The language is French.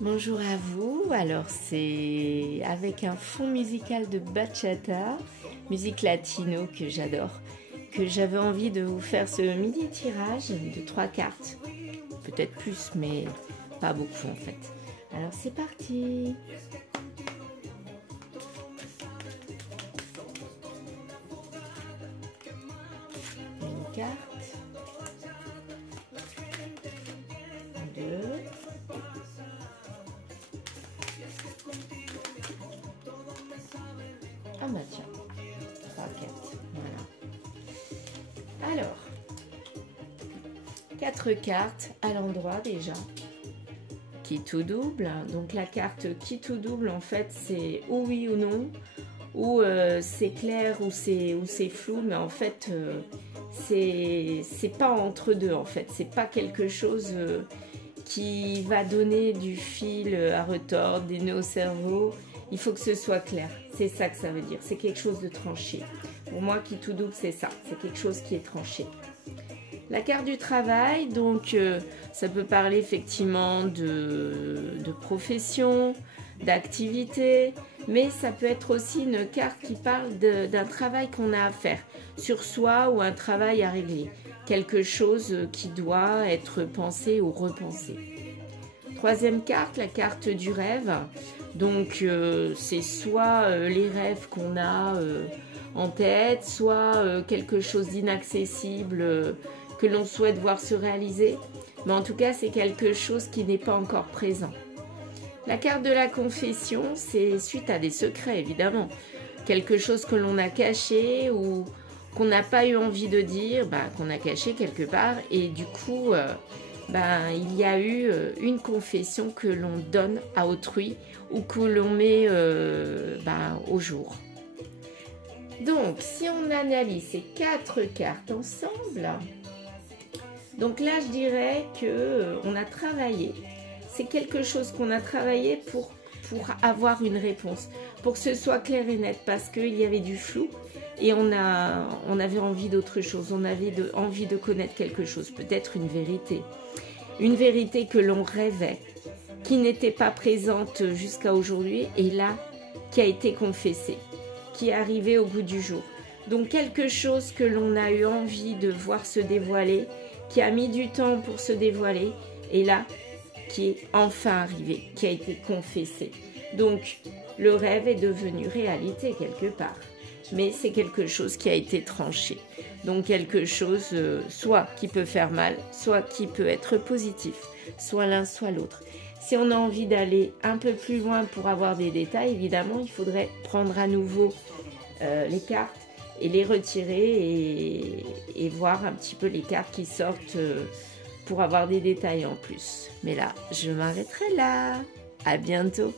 Bonjour à vous, alors c'est avec un fond musical de bachata, musique latino que j'adore, que j'avais envie de vous faire ce mini tirage de 3 cartes, peut-être plus mais pas beaucoup en fait. Alors c'est parti. Une carte, deux. Ah bah tiens, 3 cartes, voilà. Alors, 4 cartes à l'endroit déjà, qui tout double. Donc la carte qui tout double, en fait, c'est ou oui ou non, ou c'est clair ou c'est flou, mais en fait, c'est pas entre deux, en fait. C'est pas quelque chose qui va donner du fil à retordre, des nœuds au cerveau. Il faut que ce soit clair, c'est ça que ça veut dire, c'est quelque chose de tranché. Pour moi, qui tout double, c'est ça, c'est quelque chose qui est tranché. La carte du travail, donc ça peut parler effectivement de profession, d'activité, mais ça peut être aussi une carte qui parle d'un travail qu'on a à faire sur soi ou un travail à régler, quelque chose qui doit être pensé ou repensé. Troisième carte, la carte du rêve. Donc c'est soit les rêves qu'on a en tête, soit quelque chose d'inaccessible que l'on souhaite voir se réaliser. Mais en tout cas, c'est quelque chose qui n'est pas encore présent. La carte de la confession, c'est suite à des secrets, évidemment. Quelque chose que l'on a caché ou qu'on n'a pas eu envie de dire, qu'on a caché quelque part. Et du coup, il y a eu une confession que l'on donne à autrui ou que l'on met au jour. Donc, si on analyse ces 4 cartes ensemble, donc là, je dirais qu'on a travaillé. C'est quelque chose qu'on a travaillé pour avoir une réponse, pour que ce soit clair et net, parce qu'il y avait du flou et on avait envie d'autre chose, on avait envie de connaître quelque chose, peut-être une vérité. Une vérité que l'on rêvait, qui n'était pas présente jusqu'à aujourd'hui, et là, qui a été confessée, qui est arrivée au bout du jour. Donc quelque chose que l'on a eu envie de voir se dévoiler, qui a mis du temps pour se dévoiler, et là, qui est enfin arrivé, qui a été confessé. Donc le rêve est devenu réalité quelque part, mais c'est quelque chose qui a été tranché. Donc quelque chose soit qui peut faire mal, soit qui peut être positif, soit l'un, soit l'autre. Si on a envie d'aller un peu plus loin pour avoir des détails, évidemment, il faudrait prendre à nouveau les cartes et les retirer et voir un petit peu les cartes qui sortent pour avoir des détails en plus. Mais là, je m'arrêterai là. À bientôt.